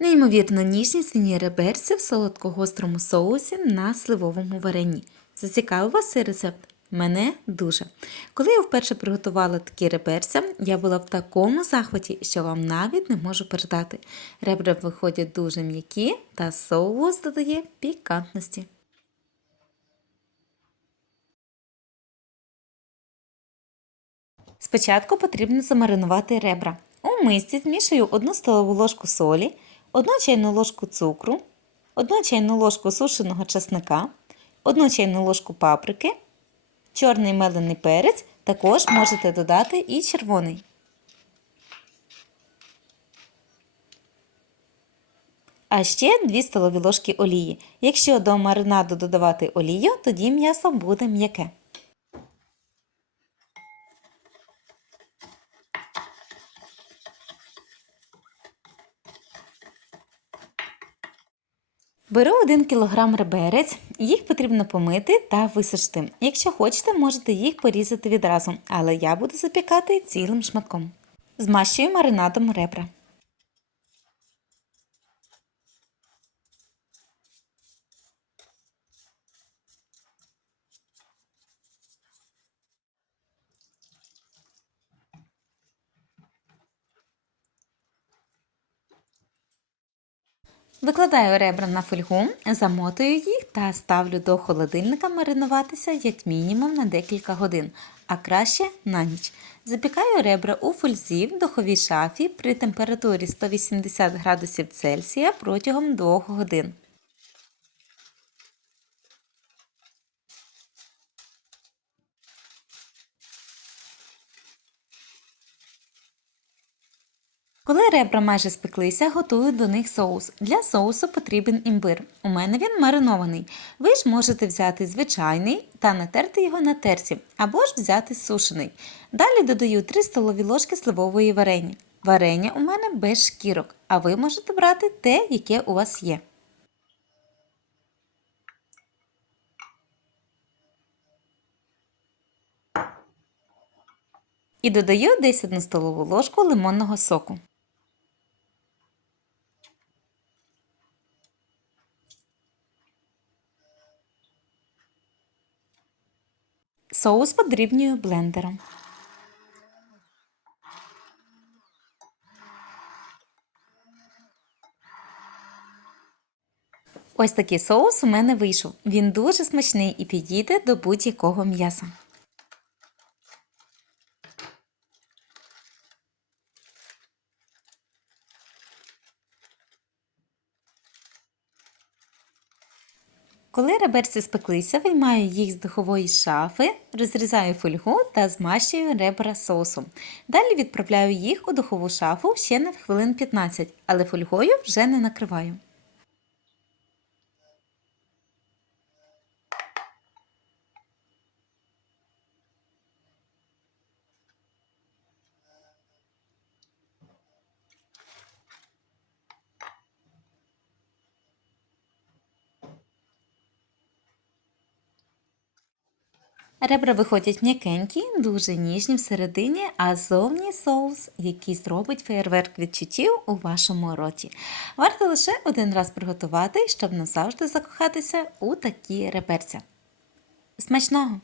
Неймовірно ніжні свині реберці в солодко-гострому соусі на сливовому варенні. Зацікавив вас цей рецепт? Мене дуже. Коли я вперше приготувала такі реберця, я була в такому захваті, що вам навіть не можу передати. Ребра виходять дуже м'які та соус додає пікантності. Спочатку потрібно замаринувати ребра. У мисці змішую 1 столову ложку солі, 1 чайну ложку цукру, 1 чайну ложку сушеного чесника, 1 чайну ложку паприки, чорний мелений перець, також можете додати і червоний. А ще 2 столові ложки олії. Якщо до маринаду додавати олію, тоді м'ясо буде м'яке. Беру 1 кг реберець, їх потрібно помити та висушити. Якщо хочете, можете їх порізати відразу, але я буду запікати цілим шматком. Змащую маринадом ребра. Викладаю ребра на фольгу, замотую їх та ставлю до холодильника маринуватися як мінімум на декілька годин, а краще на ніч. Запікаю ребра у фользі в духовій шафі при температурі 180 градусів Цельсія протягом 2 годин. Коли ребра майже спеклися, готую до них соус. Для соусу потрібен імбир. У мене він маринований. Ви ж можете взяти звичайний та натерти його на терці, або ж взяти сушений. Далі додаю 3 столові ложки сливової варені. Варення у мене без шкірок, а ви можете брати те, яке у вас є. І додаю десь 1 столову ложку лимонного соку. Соус подрібнюю блендером. Ось такий соус у мене вийшов. Він дуже смачний і підійде до будь-якого м'яса. Коли реберці спеклися, виймаю їх з духової шафи, розрізаю фольгу та змащую ребра соусом. Далі відправляю їх у духову шафу ще на хвилин 15, але фольгою вже не накриваю. Ребра виходять м'якенькі, дуже ніжні всередині, а зовні соус, який зробить феєрверк відчуттів у вашому роті. Варто лише один раз приготувати, щоб назавжди закохатися у такі реберця. Смачного!